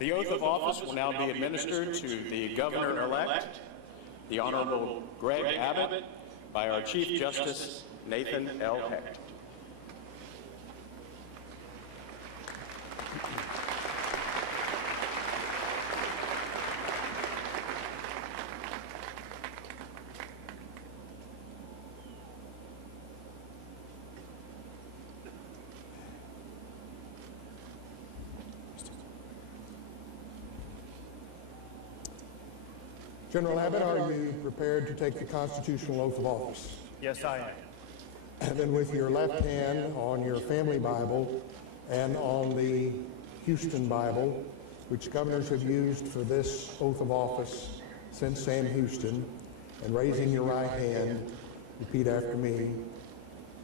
The oath of office will now be administered to the Governor-elect, the Honorable Greg Abbott, by our Chief Justice, Nathan L. Hecht. General Abbott, are you prepared to take the constitutional oath of office? Yes, I am. And then with your left hand on your family Bible and on the Houston Bible, which governors have used for this oath of office since Sam Houston, and raising your right hand, repeat after me.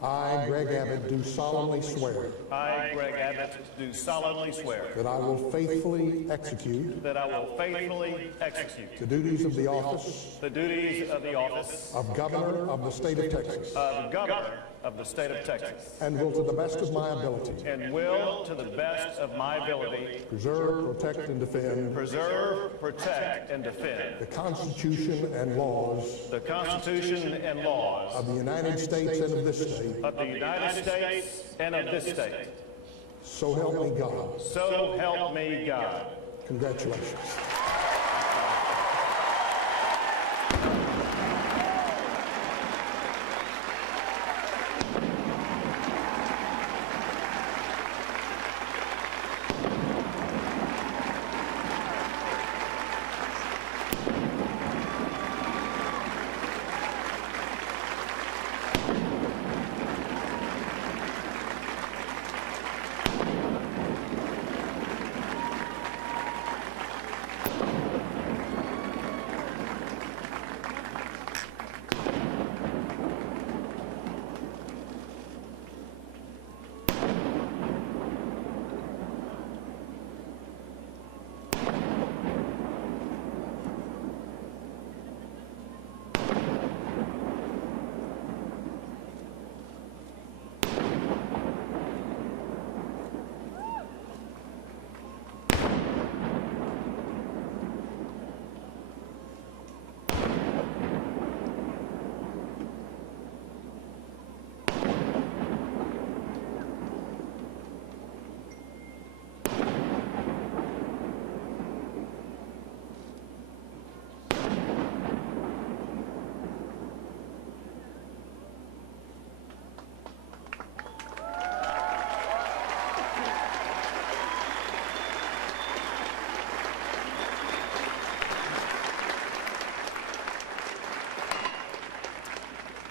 I, Greg Abbott, do solemnly swear. I, Greg Abbott, do solemnly swear. That I will faithfully execute. That I will faithfully execute. The duties of the office. The duties of the office. Of Governor of the State of Texas. Of Governor of the State of Texas. And will to the best of my ability. And will to the best of my ability. Preserve, protect, and defend. Preserve, protect, and defend. The Constitution and laws. The Constitution and laws. Of the United States and of this state. Of the United States and of this state. So help me God. So help me God. Congratulations.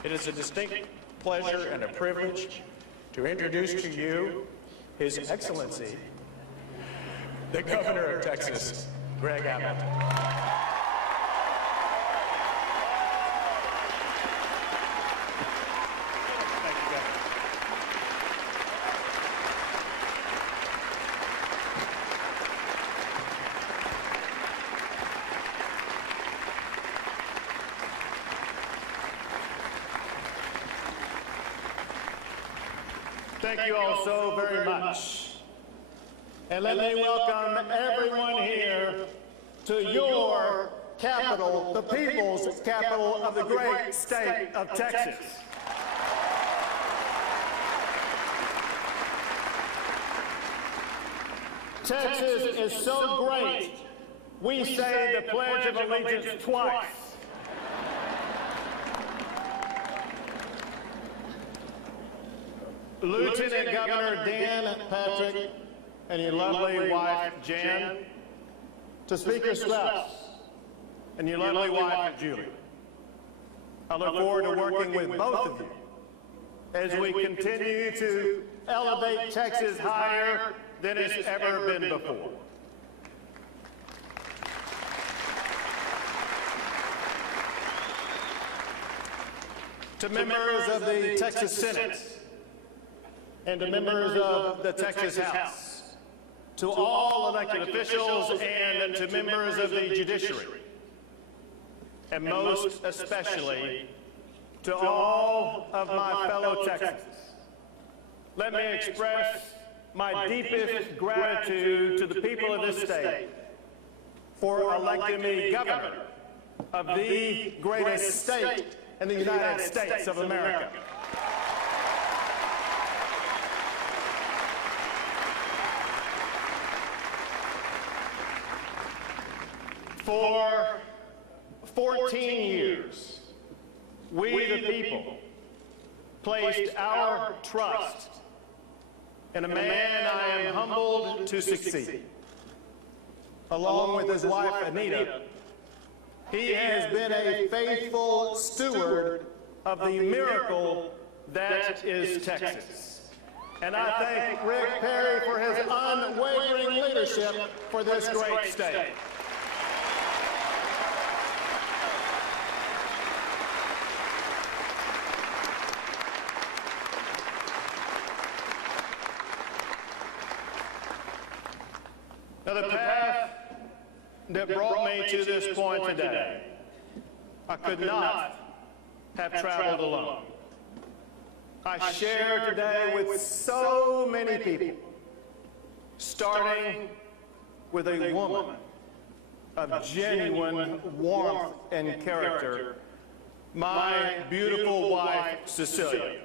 It is a distinct pleasure and a privilege to introduce to you His Excellency, the Governor of Texas, Greg Abbott. Thank you all so very much. And let me welcome everyone here to your capital, the people's capital of the great state of Texas. Texas is so great, we say the Pledge of Allegiance twice. Lieutenant Governor Dan Patrick and your lovely wife Jan, to Speaker Strauss and your lovely wife Julie. I look forward to working with both of you as we continue to elevate Texas higher than it's ever been before. To members of the Texas Senate and to members of the Texas House, to all elected officials and to members of the judiciary, and most especially to all of my fellow Texans, let me express my deepest gratitude to the people of this state for electing me governor of the greatest state in the United States of America. For 14 years, we the people placed our trust in a man I am humbled to succeed. Along with his wife, Anita, he has been a faithful steward of the miracle that is Texas. And I thank Rick Perry for his unwavering leadership for this great state. Now, the path that brought me to this point today, I could not have traveled alone. I share today with so many people, starting with a woman of genuine warmth and character, my beautiful wife, Cecilia.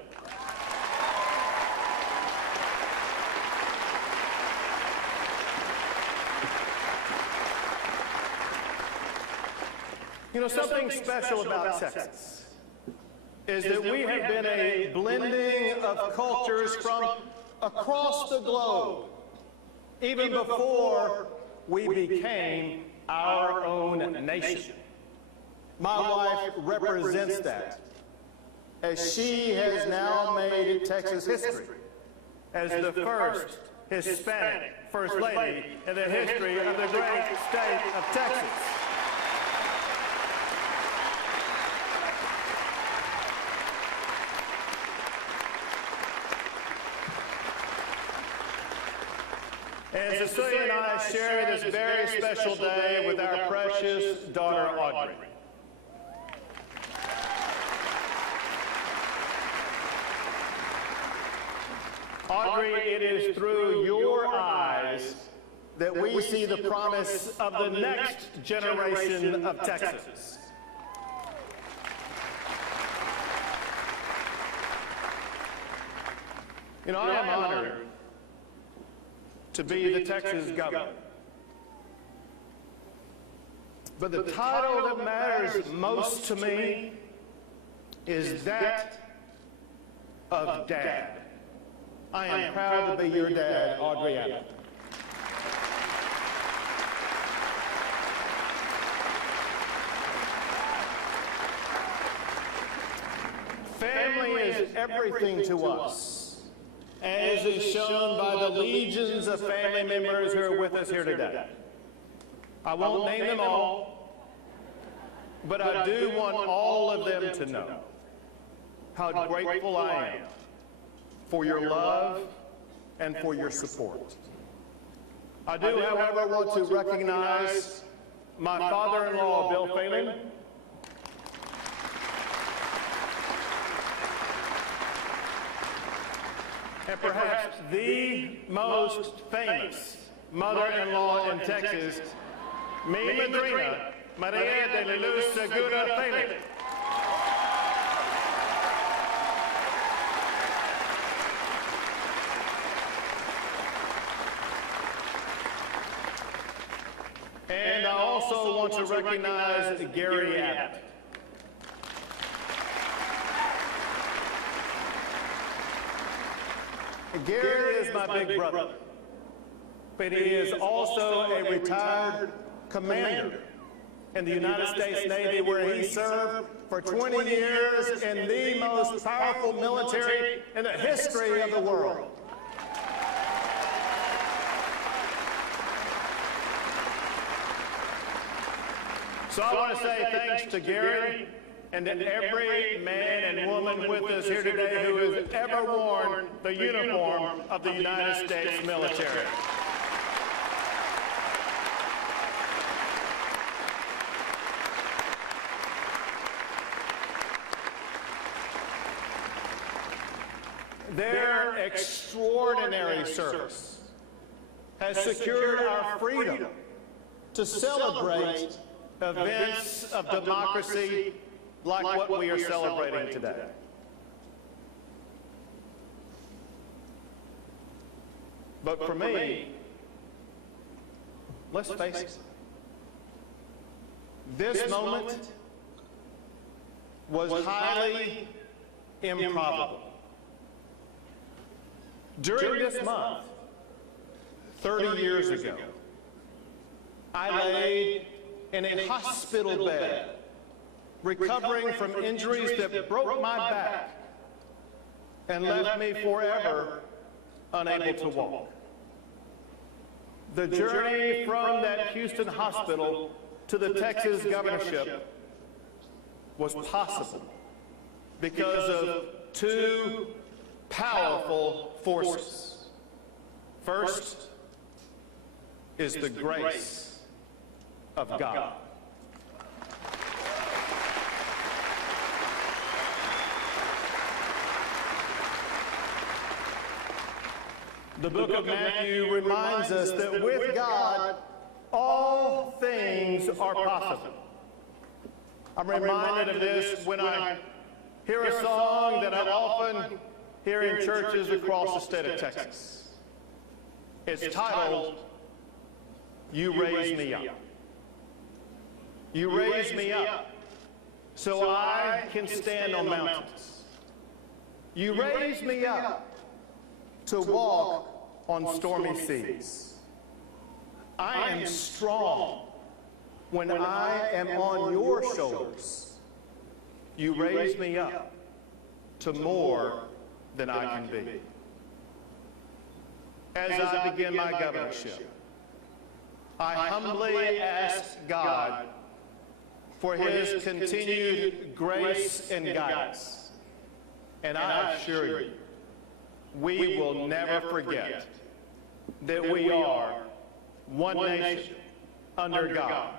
You know, something special about Texas is that we have been a blending of cultures from across the globe, even before we became our own nation. My wife represents that, as she has now made Texas history as the first Hispanic First Lady in the history of the great state of Texas. And Cecilia and I share this very special day with our precious daughter, Audrey. Audrey, it is through your eyes that we see the promise of the next generation of Texas. You know, I am honored to be the Texas governor. But the title that matters most to me is that of Dad. I am proud to be your dad, Greg Abbott. Family is everything to us, as is shown by the legions of family members who are with us here today. I won't name them all, but I do want all of them to know how grateful I am for your love and for your support. I do, however, want to recognize my father-in-law, Bill Phelan, and perhaps the most famous mother-in-law in Texas, mi madrina, Maria de la Luz Segura Phelan. And I also want to recognize Gary Abbott. Gary is my big brother, but he is also a retired commander in the United States Navy, where he served for 20 years in the most powerful military in the history of the world. So I want to say thanks to Gary and to every man and woman with us here today who has ever worn the uniform of the United States military. There extraordinary service has secured our freedom to celebrate events of democracy like what we are celebrating today. But for me, let's face it, this moment was highly improbable. During this month, 30 years ago, I laid in a hospital bed, recovering from injuries that broke my back and left me forever unable to walk. The journey from that Houston hospital to the Texas governorship was possible because of two powerful forces. First is the grace of God. The book of Matthew reminds us that with God, all things are possible. I'm reminded of this when I hear a song that I often hear in churches across the state of Texas. It's titled, "You Raise Me Up." You raise me up so I can stand on mountains. You raise me up to walk on stormy seas. I am strong when I am on your shoulders. You raise me up to more than I can be. As I begin my governorship, I humbly ask God for His continued grace and guidance. And I assure you, we will never forget that we are one nation under God.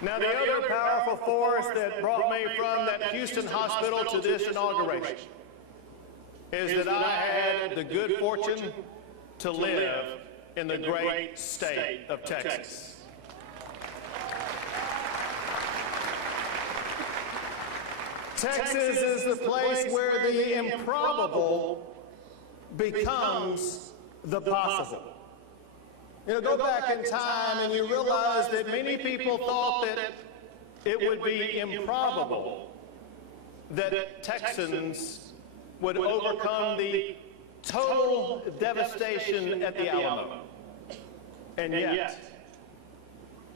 Now, the other powerful force that brought me from that Houston hospital to this inauguration is that I had the good fortune to live in the great state of Texas. Texas is the place where the improbable becomes the possible. You know, go back in time and you realize that many people thought that it would be improbable that Texans would overcome the total devastation at the Alamo. And yet,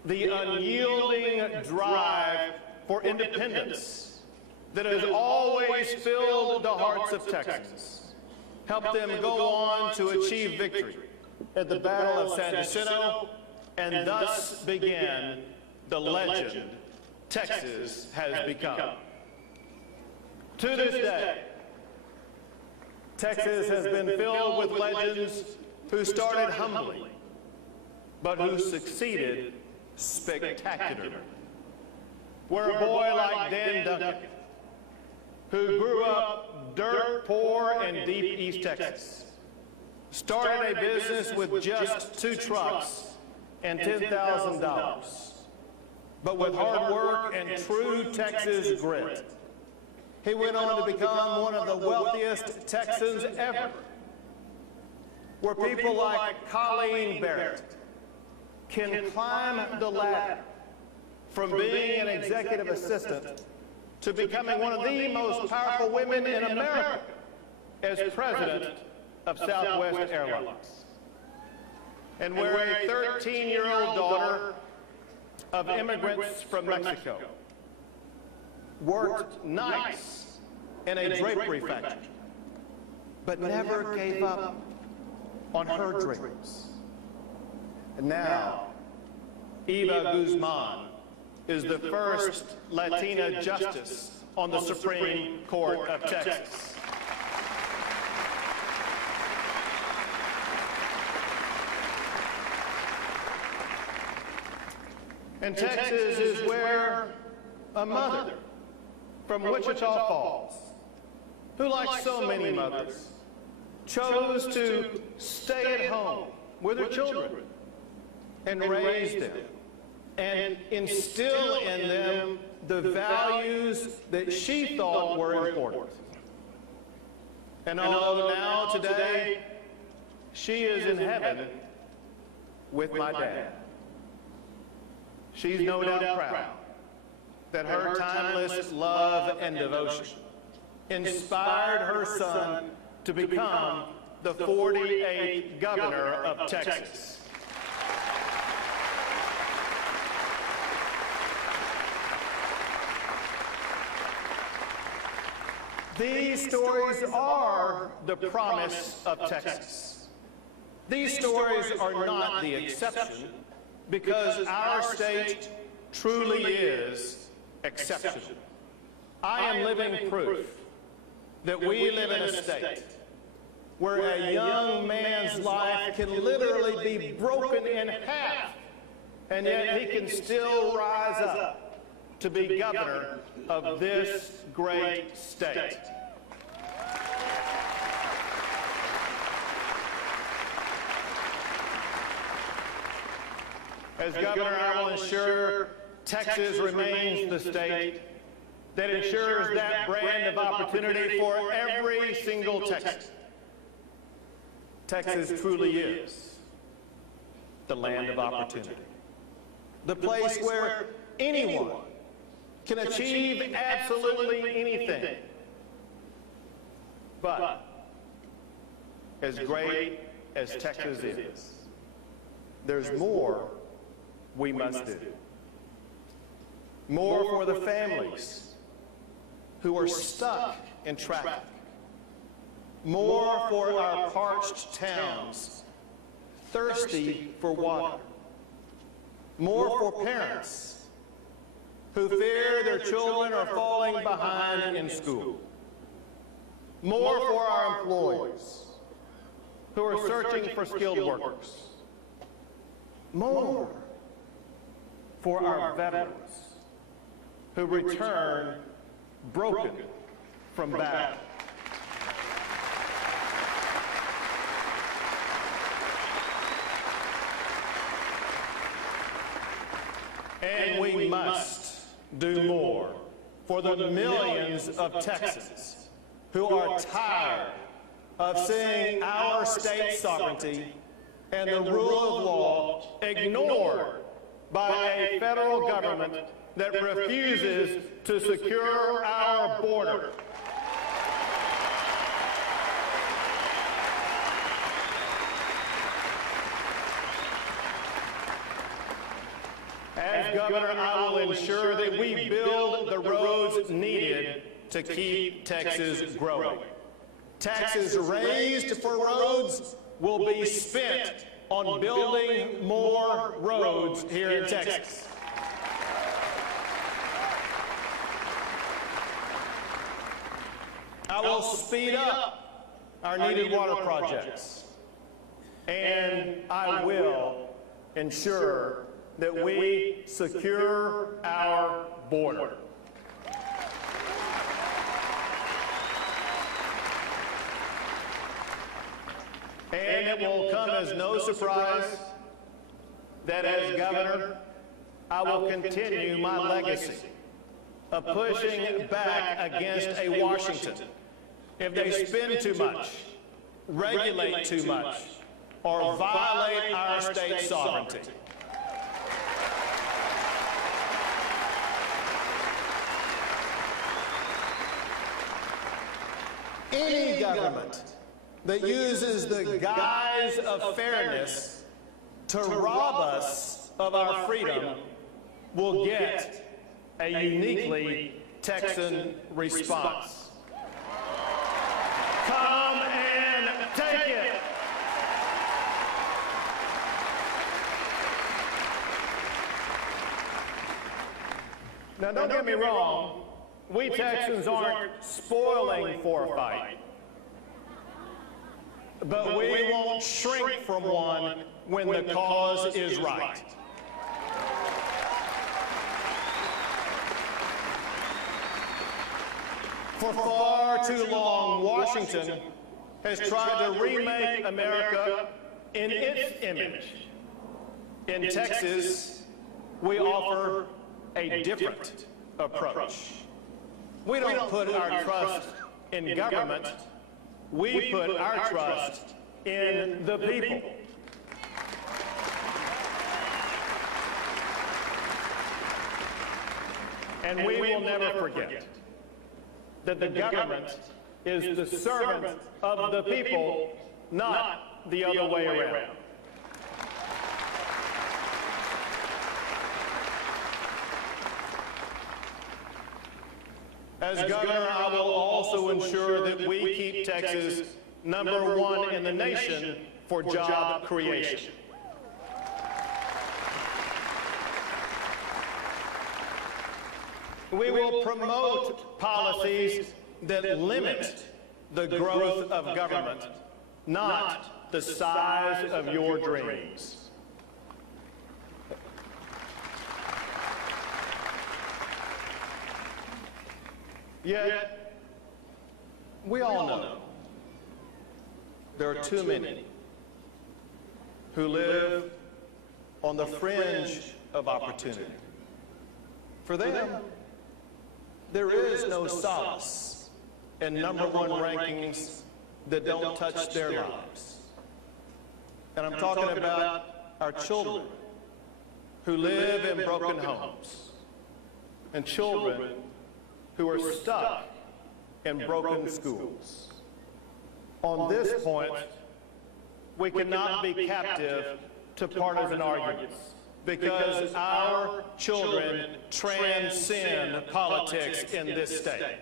the unyielding drive for independence that has always filled the hearts of Texans helped them go on to achieve victory at the Battle of San Jacinto, and thus began the legend Texas has become. To this day, Texas has been filled with legends who started humbly, but who succeeded spectacularly. Where a boy like Dan Duncan, who grew up dirt poor in deep East Texas, started a business with just 2 trucks and $10,000. But with hard work and true Texas grit, he went on to become one of the wealthiest Texans ever. Where people like Colleen Barrett can climb the ladder from being an executive assistant to becoming one of the most powerful women in America as president of Southwest Airlines. And where a 13-year-old daughter of immigrants from Mexico worked nights in a drapery factory, but never gave up on her dreams. And now, Eva Guzman is the first Latina justice on the Supreme Court of Texas. And Texas is where a mother from Wichita Falls, who, like so many mothers, chose to stay at home with her children and raise them and instill in them the values that she thought were important. And although now, today, she is in heaven with my dad, she's no doubt proud that her timeless love and devotion inspired her son to become the 48th governor of Texas. These stories are the promise of Texas. These stories are not the exception, because our state truly is exceptional. I am living proof that we live in a state where a young man's life can literally be broken in half, and yet he can still rise up to be governor of this great state. As governor, I will ensure Texas remains the state that ensures that brand of opportunity for every single Texan. Texas truly is the land of opportunity, the place where anyone can achieve absolutely anything. But as great as Texas is, there's more we must do. More for the families who are stuck in traffic. More for our parched towns, thirsty for water. More for parents who fear their children are falling behind in school. More for our employees who are searching for skilled workers. More for our veterans who return broken from battle. And we must do more for the millions of Texans who are tired of seeing our state sovereignty and the rule of law ignored by a federal government that refuses to secure our border. As governor, I will ensure that we build the roads needed to keep Texas growing. Taxes raised for roads will be spent on building more roads here in Texas. I will speed up our needed water projects, and I will ensure that we secure our border. And it will come as no surprise that as governor, I will continue my legacy of pushing back against a Washington if they spend too much, regulate too much, or violate our state sovereignty. Any government that uses the guise of fairness to rob us of our freedom will get a uniquely Texan response. Come and take it. Now, don't get me wrong, we Texans aren't spoiling for a fight. But we won't shrink from one when the cause is right. For far too long, Washington has tried to remake America in its image. In Texas, we offer a different approach. We don't put our trust in government, we put our trust in the people. And we will never forget that the government is the servant of the people, not the other way around. As governor, I will also ensure that we keep Texas #1 in the nation for job creation. We will promote policies that limit the growth of government, not the size of your dreams. Yet, we all know there are too many who live on the fringe of opportunity. For them, there is no solace in #1 rankings that don't touch their lives. And I'm talking about our children who live in broken homes and children who are stuck in broken schools. On this point, we cannot be captive to partisan arguments because our children transcend politics in this state.